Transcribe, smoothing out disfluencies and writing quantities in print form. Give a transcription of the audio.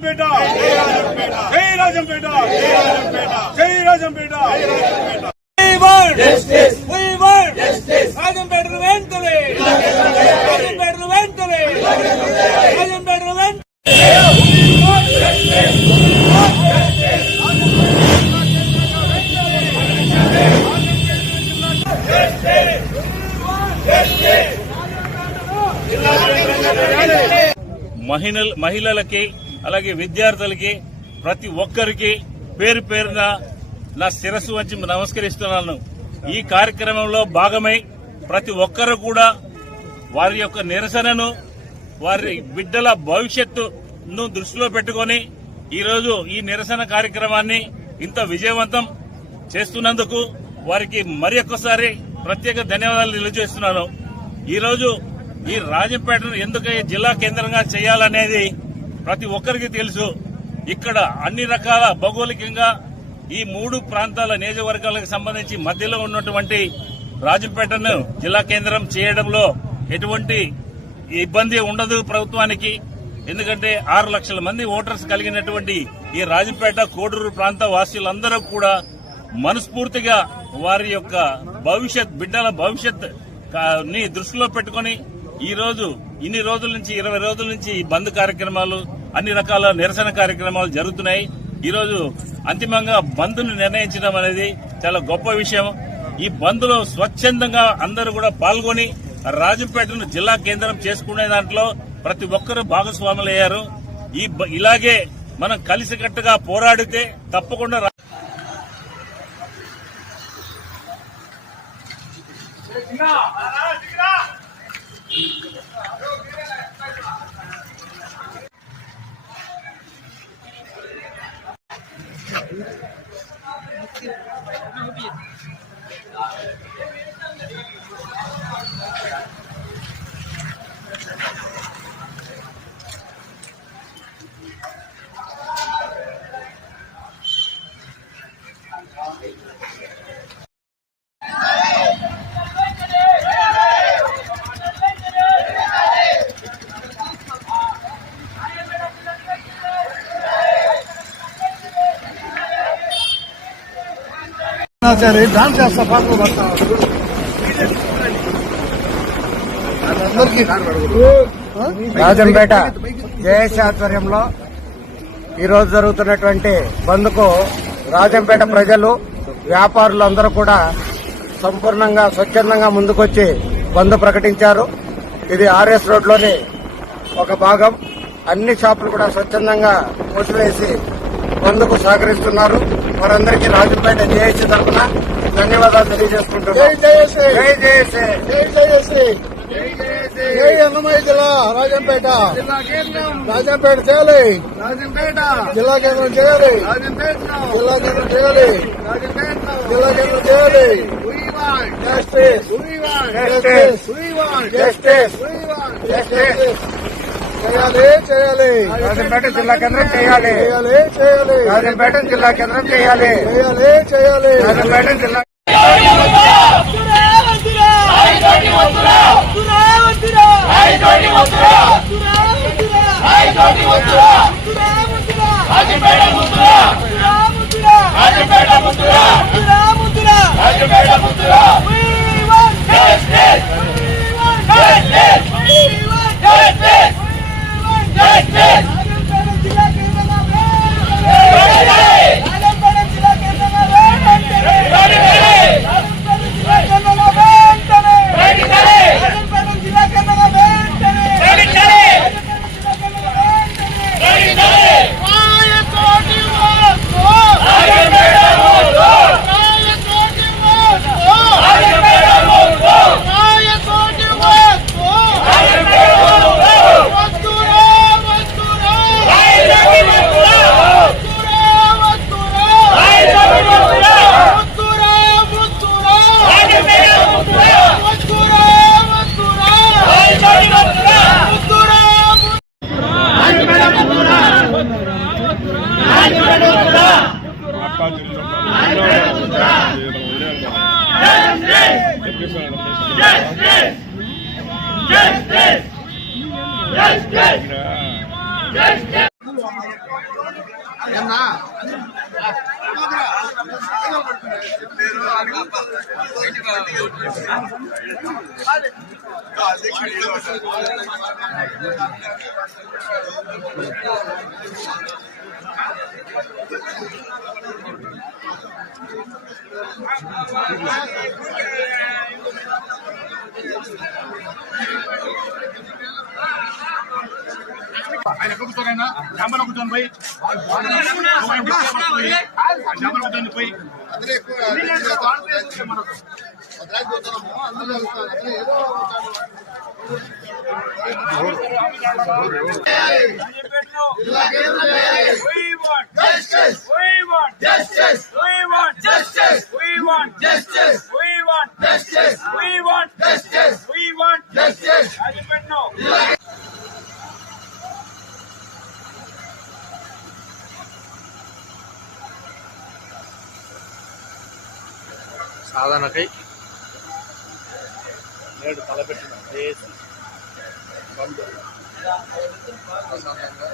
बेटा जय राजंपेट जय राजंपेट రాజంపేట వెంటనే రాజంపేట వెంటనే రాజంపేట వెంటనే మహిళలకి అలాగే విద్యార్థులకి ప్రతి ఒక్కరికి పేరు పేరున నా శిరస్సు వంచి నమస్కరిస్తున్నాను. ఈ కార్యక్రమంలో భాగమై ప్రతి ఒక్కరు కూడా వారి యొక్క నిరసనను వారి బిడ్డల భవిష్యత్తును దృష్టిలో పెట్టుకుని ఈరోజు ఈ నిరసన కార్యక్రమాన్ని ఇంత విజయవంతం చేస్తున్నందుకు వారికి మరి ఒక్కసారి ప్రత్యేక ధన్యవాదాలు తెలియజేస్తున్నాను. ఈరోజు ఈ రాజంపేటను ఎందుకు జిల్లా కేంద్రంగా చేయాలనేది ప్రతి ఒక్కరికి తెలుసు. ఇక్కడ అన్ని రకాల భౌగోళికంగా ఈ మూడు ప్రాంతాల నియోజకవర్గాలకు సంబంధించి మధ్యలో ఉన్నటువంటి రాజంపేటను జిల్లా కేంద్రం చేయడంలో ఎటువంటి ఇబ్బంది ఉండదు ప్రభుత్వానికి. ఎందుకంటే 6 లక్షల మంది ఓటర్స్ కలిగినటువంటి ఈ రాజంపేట కోడూరు ప్రాంత వాసులందరూ కూడా మనస్ఫూర్తిగా వారి యొక్క బిడ్డల భవిష్యత్ ని దృష్టిలో పెట్టుకుని ఈ రోజు ఇన్ని రోజుల నుంచి 20 రోజుల నుంచి ఈ బంద్ కార్యక్రమాలు అన్ని రకాల నిరసన కార్యక్రమాలు జరుగుతున్నాయి. ఈ రోజు అంతిమంగా బంద్ ను నిర్ణయించడం అనేది చాలా గొప్ప విషయం. ఈ బంద్ లో స్వచ్ఛందంగా అందరూ కూడా పాల్గొని రాజంపేటను జిల్లా కేంద్రం చేసుకునే దాంట్లో ప్రతి ఒక్కరూ భాగస్వాములయ్యారు. ఇలాగే మనం కలిసికట్టుగా పోరాడితే తప్పకుండా డాన్స్ చేస్తా పాటలు పడతారు. రాజంపేట జేఏసీ ఆధ్వర్యంలో ఈరోజు జరుగుతున్నటువంటి బంద్కు రాజంపేట ప్రజలు వ్యాపారులు అందరూ కూడా సంపూర్ణంగా స్వచ్ఛందంగా ముందుకొచ్చి బంద్ ప్రకటించారు. ఇది ఆర్ఎస్ రోడ్లోని ఒక భాగం. అన్ని షాపులు కూడా స్వచ్ఛందంగా మూసివేసి బంద్కు సహకరిస్తున్నారు. వారందరికీ రాజంపేట జేఏసీ తరఫున ధన్యవాదాలు తెలియజేసుకుంటున్నాం. జై అన్నమయ్య జిల్లా రాజంపేట రాజంపేట చేయాలి, జిల్లా కేంద్రం చేయాలి, జిల్లా కేంద్రం చేయాలి, జిల్లా కేంద్రం చేయాలి. జస్టిస్ జస్టిస్ జస్టిస్ చేయాలి చేయాలి రాజంపేట జిల్లా కేంద్రం చేయాలి చేయాలి చేయాలి రాజంపేట జిల్లా కేంద్రం చేయాలి చేయాలి చేయాలి రాజంపేట జిల్లా Justice! Justice! Justice! ఆయన ఎక్కుతారైనా శాంబల్ ఎక్కుతాను పోయి శాంబల్ ఎక్కుతాను పోయి సాధనకై నేడు తలపెట్టిన జేఏసీ బంద్ ప్రశాంతంగా